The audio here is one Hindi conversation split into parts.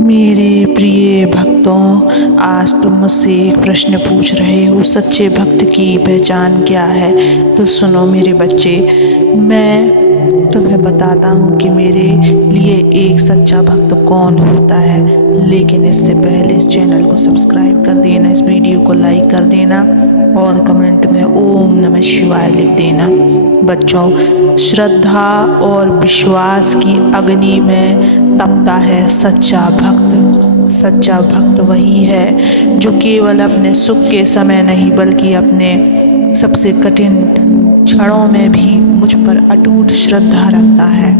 मेरे प्रिय भक्तों, आज तुम मुझसे एक प्रश्न पूछ रहे हो, सच्चे भक्त की पहचान क्या है। तो सुनो मेरे बच्चे, मैं तुम्हें बताता हूँ कि मेरे लिए एक सच्चा भक्त कौन होता है। लेकिन इससे पहले इस चैनल को सब्सक्राइब कर देना, इस वीडियो को लाइक कर देना और कमेंट में ओम नमः शिवाय लिख देना। बच्चों, श्रद्धा और विश्वास की अग्नि में तपता है सच्चा भक्त। सच्चा भक्त वही है जो केवल अपने सुख के समय नहीं बल्कि अपने सबसे कठिन क्षणों में भी मुझ पर अटूट श्रद्धा रखता है,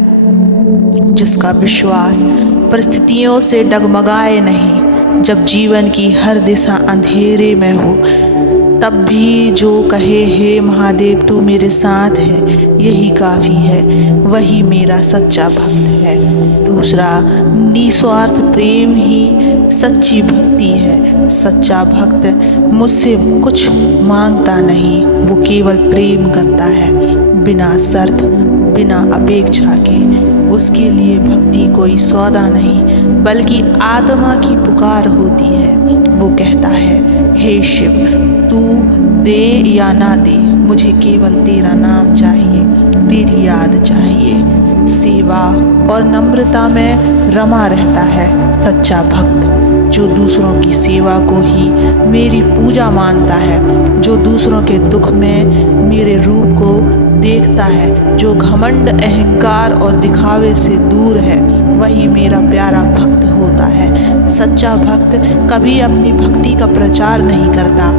जिसका विश्वास परिस्थितियों से डगमगाए नहीं। जब जीवन की हर दिशा अंधेरे में हो तब भी जो कहे, हे महादेव तू मेरे साथ है, यही काफ़ी है, वही मेरा सच्चा भक्त है। दूसरा, निस्वार्थ प्रेम ही सच्ची भक्ति है। सच्चा भक्त मुझसे कुछ मांगता नहीं, वो केवल प्रेम करता है, बिना शर्त, बिना अपेक्षा के। उसके लिए भक्ति कोई सौदा नहीं बल्कि आत्मा की पुकार होती है। वो कहता है, हे शिव तू दे या ना दे, मुझे केवल तेरा नाम चाहिए, तेरी याद चाहिए। सेवा और नम्रता में रमा रहता है सच्चा भक्त, जो दूसरों की सेवा को ही मेरी पूजा मानता है, जो दूसरों के दुख में मेरे रूप को देखता है, जो घमंड, अहंकार और दिखावे से दूर है, वही मेरा प्यारा भक्त होता है। सच्चा भक्त कभी अपनी भक्ति का प्रचार नहीं करता,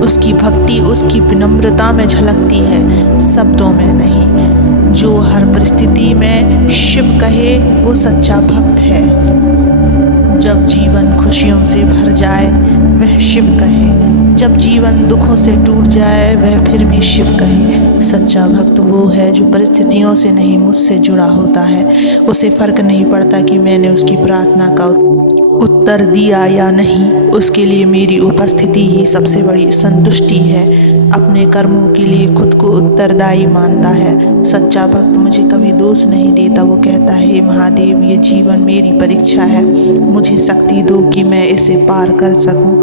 उसकी भक्ति उसकी विनम्रता में झलकती है, शब्दों में नहीं। जो हर परिस्थिति में शिव कहे वो सच्चा भक्त है। जब जीवन खुशियों से भर जाए वह शिव कहे, जब जीवन दुखों से टूट जाए वह फिर भी शिव कहे। सच्चा भक्त वो है जो परिस्थितियों से नहीं, मुझसे जुड़ा होता है। उसे फर्क नहीं पड़ता कि मैंने उसकी प्रार्थना का उत्तर दिया या नहीं, उसके लिए मेरी उपस्थिति ही सबसे बड़ी संतुष्टि है। अपने कर्मों के लिए खुद को उत्तरदायी मानता है। सच्चा भक्त मुझे कभी दोष नहीं देता, वो कहता है, हे महादेव ये जीवन मेरी परीक्षा है, मुझे शक्ति दो कि मैं इसे पार कर सकूं।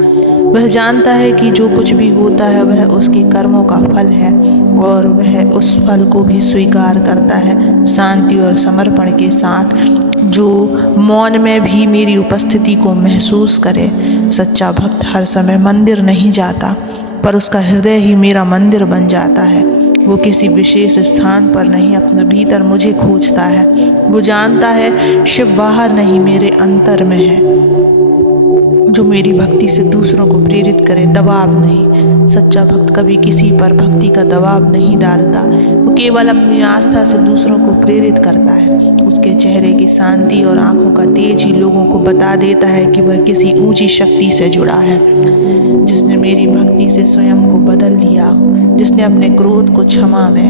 वह जानता है कि जो कुछ भी होता है वह उसके कर्मों का फल है और वह उस फल को भी स्वीकार करता है शांति और समर्पण के साथ, जो मौन में भी मेरी उपस्थिति को महसूस करे। सच्चा भक्त हर समय मंदिर नहीं जाता, पर उसका हृदय ही मेरा मंदिर बन जाता है। वो किसी विशेष स्थान पर नहीं, अपने भीतर मुझे खोजता है। वो जानता है शिव बाहर नहीं, मेरे अंतर में है, जो मेरी भक्ति से दूसरों को प्रेरित करे, दबाव नहीं। सच्चा भक्त कभी किसी पर भक्ति का दबाव नहीं डालता, वो केवल अपनी आस्था से दूसरों को प्रेरित करता है। उसके चेहरे की शांति और आंखों का तेज ही लोगों को बता देता है कि वह किसी ऊंची शक्ति से जुड़ा है, जिसने मेरी भक्ति से स्वयं को बदल दिया हो, जिसने अपने क्रोध को क्षमा में,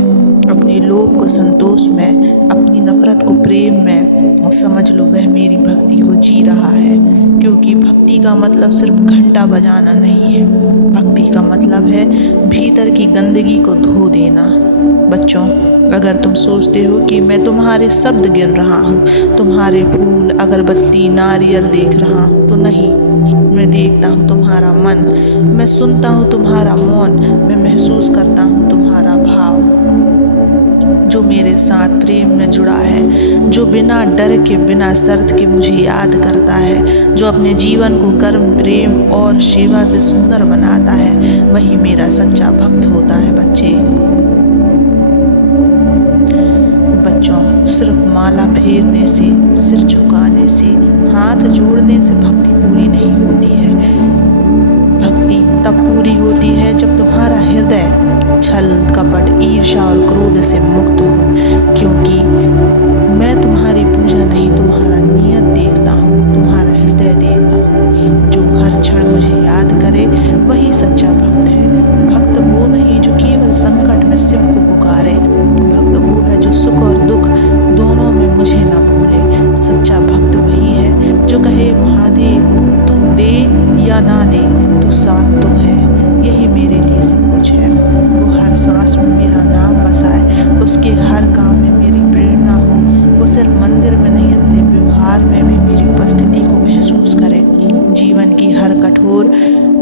अपने लोभ को संतोष में, अपनी नफरत को प्रेम में, और समझ लो वह मेरी भक्ति को जी रहा है। क्योंकि भक्ति का मतलब सिर्फ घंटा बजाना नहीं है, भक्ति का मतलब है भीतर की गंदगी को धो देना। बच्चों, अगर तुम सोचते हो कि मैं तुम्हारे शब्द गिन रहा हूँ, तुम्हारे फूल, अगरबत्ती, नारियल देख रहा हूँ, तो नहीं, मैं देखता हूँ तुम्हारा मन, मैं सुनता हूँ तुम्हारा मौन, मैं महसूस करता हूँ तुम्हारा भाव, जो मेरे साथ प्रेम में जुड़ा है, जो बिना डर के, बिना शर्त के मुझे याद करता है, जो अपने जीवन को कर्म, प्रेम और सेवा से सुंदर बनाता है, वही मेरा सच्चा भक्त होता है। बच्चों, सिर्फ माला फेरने से, सिर झुकाने से, हाथ जोड़ने से भक्ति पूरी नहीं होती है। भक्ति तब पूरी होती है जब तुम्हारा हृदय छल, कपट, ईर्ष्या और क्रोध से मुक्त हो। क्योंकि मैं तुम्हारी पूजा नहीं, तुम्हारा नियत देखता हूँ, तुम्हारा हृदय देखता हूँ। जो हर क्षण मुझे याद करे वही सच्चा भक्त है। भक्त वो नहीं जो केवल संकट में शिव को पुकारे, भक्त वो है जो सुख और दुख दोनों में मुझे न भूले। सच्चा भक्त वही है जो कहे, महादेव तू दे या ना दे, तू साथ तो है, यही मेरे लिए सब कुछ है। वो हर सांस में मेरा नाम बसाए, उसके हर काम में मेरी प्रेरणा हो। वो सिर्फ मंदिर में नहीं, अपने व्यवहार में भी मेरी उपस्थिति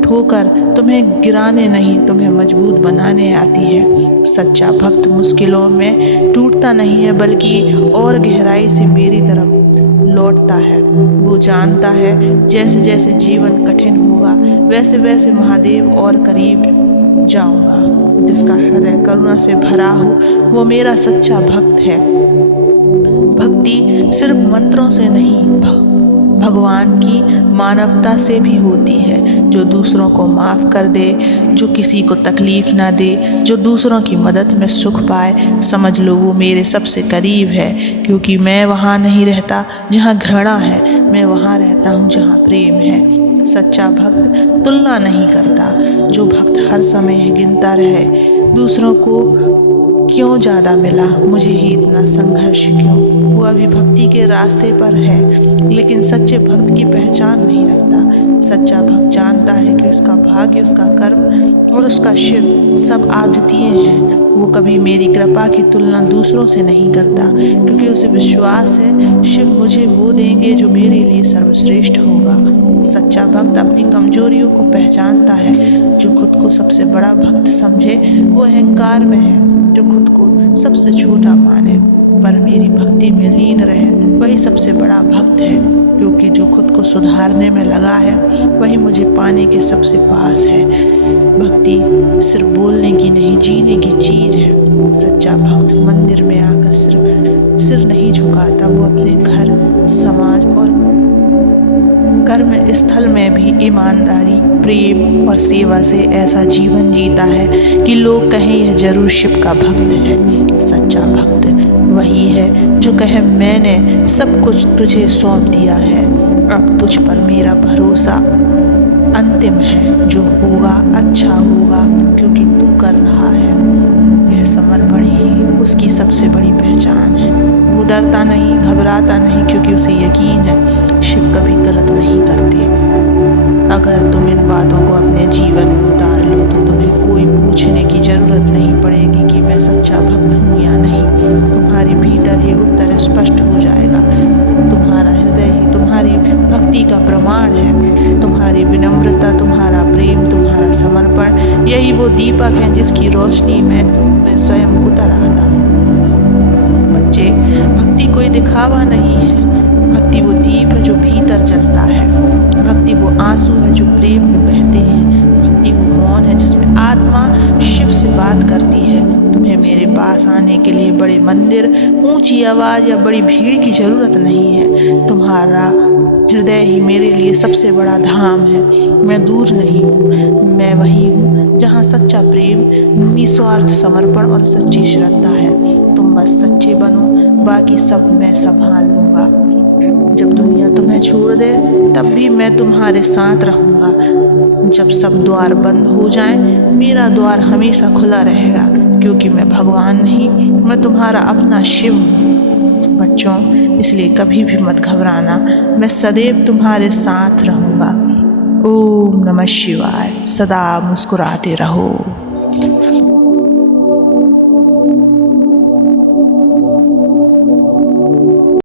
ठोकर तुम्हें गिराने नहीं, तुम्हें मजबूत बनाने आती है। सच्चा भक्त मुश्किलों में टूटता नहीं है, बल्कि और गहराई से मेरी तरफ लौटता है। वो जानता है जैसे जैसे जीवन कठिन होगा, वैसे वैसे महादेव और करीब जाऊंगा। जिसका हृदय करुणा से भरा हो वो मेरा सच्चा भक्त है। भक्ति सिर्फ मंत्रों से नहीं, भगवान की मानवता से भी होती है। जो दूसरों को माफ़ कर दे, जो किसी को तकलीफ़ ना दे, जो दूसरों की मदद में सुख पाए, समझ लो वो मेरे सबसे करीब है। क्योंकि मैं वहाँ नहीं रहता जहाँ घृणा है, मैं वहाँ रहता हूँ जहाँ प्रेम है। सच्चा भक्त तुलना नहीं करता। जो भक्त हर समय गिनता रहे दूसरों को क्यों ज़्यादा मिला, मुझे ही इतना संघर्ष क्यों, वो अभी भक्ति के रास्ते पर है, लेकिन सच्चे भक्त की पहचान नहीं रखता। सच्चा भक्त जानता है कि उसका भाग्य, उसका कर्म और उसका शिव सब अद्वितीय हैं। वो कभी मेरी कृपा की तुलना दूसरों से नहीं करता, क्योंकि उसे विश्वास है शिव मुझे वो देंगे जो मेरे लिए सर्वश्रेष्ठ होगा। सच्चा भक्त अपनी कमजोरियों को पहचानता है। जो खुद को सबसे बड़ा भक्त समझे वो अहंकार में है, जो खुद को सबसे छोटा माने पर मेरी भक्ति में लीन रहे वही सबसे बड़ा भक्त है। क्योंकि जो खुद को सुधारने में लगा है वही मुझे पाने के सबसे पास है। भक्ति सिर्फ बोलने की नहीं, जीने की चीज़ है। सच्चा भक्त मंदिर में आकर सिर्फ सिर नहीं झुकाता, वो अपने घर, समाज और कर्म स्थल में भी ईमानदारी, प्रेम और सेवा से ऐसा जीवन जीता है कि लोग कहें यह जरूर शिव का भक्त है। सच्चा भक्त वही है जो कहे मैंने सब कुछ तुझे सौंप दिया है, अब तुझ पर मेरा भरोसा अंतिम है। जो होगा अच्छा होगा क्योंकि तू कर रहा है। यह समर्पण ही उसकी सबसे बड़ी पहचान है। वो डरता नहीं, घबराता नहीं, क्योंकि उसे यकीन है शिव कभी गलत नहीं करते। अगर तुम इन बातों को अपने जीवन में उतार लो तो तुम्हें कोई पूछने की ज़रूरत नहीं पड़ेगी कि मैं सच्चा भक्त हूँ या नहीं। तुम्हारे भीतर ही उत्तर स्पष्ट हो जाएगा। तुम्हारा हृदय ही तुम्हारी भक्ति का प्रमाण है। तुम्हारी विनम्रता, तुम्हारा प्रेम, तुम्हारा समर्पण, यही वो दीपक है जिसकी रोशनी में मैं स्वयं उतर आता हूँ। बच्चे, भक्ति कोई दिखावा नहीं है। भक्ति वो दीप है जो भीतर जलता है। भक्ति वो आंसू है जो प्रेम में बहते हैं। भक्ति वो मौन है जिसमें आत्मा शिव से बात करती है। तुम्हें मेरे पास आने के लिए बड़े मंदिर, ऊंची आवाज़ या बड़ी भीड़ की ज़रूरत नहीं है। तुम्हारा हृदय ही मेरे लिए सबसे बड़ा धाम है। मैं दूर नहीं हूँ, मैं वही हूँ जहाँ सच्चा प्रेम, निस्वार्थ समर्पण और सच्ची श्रद्धा है। तुम बस सच्चे बनो, बाकी सब मैं संभाल लूँगा। जब दुनिया तुम्हें छोड़ दे तब भी मैं तुम्हारे साथ रहूँगा। जब सब द्वार बंद हो जाएं, मेरा द्वार हमेशा खुला रहेगा, क्योंकि मैं भगवान नहीं, मैं तुम्हारा अपना शिव हूँ। बच्चों, इसलिए कभी भी मत घबराना, मैं सदैव तुम्हारे साथ रहूँगा। ओम नमः शिवाय। सदा मुस्कुराते रहो।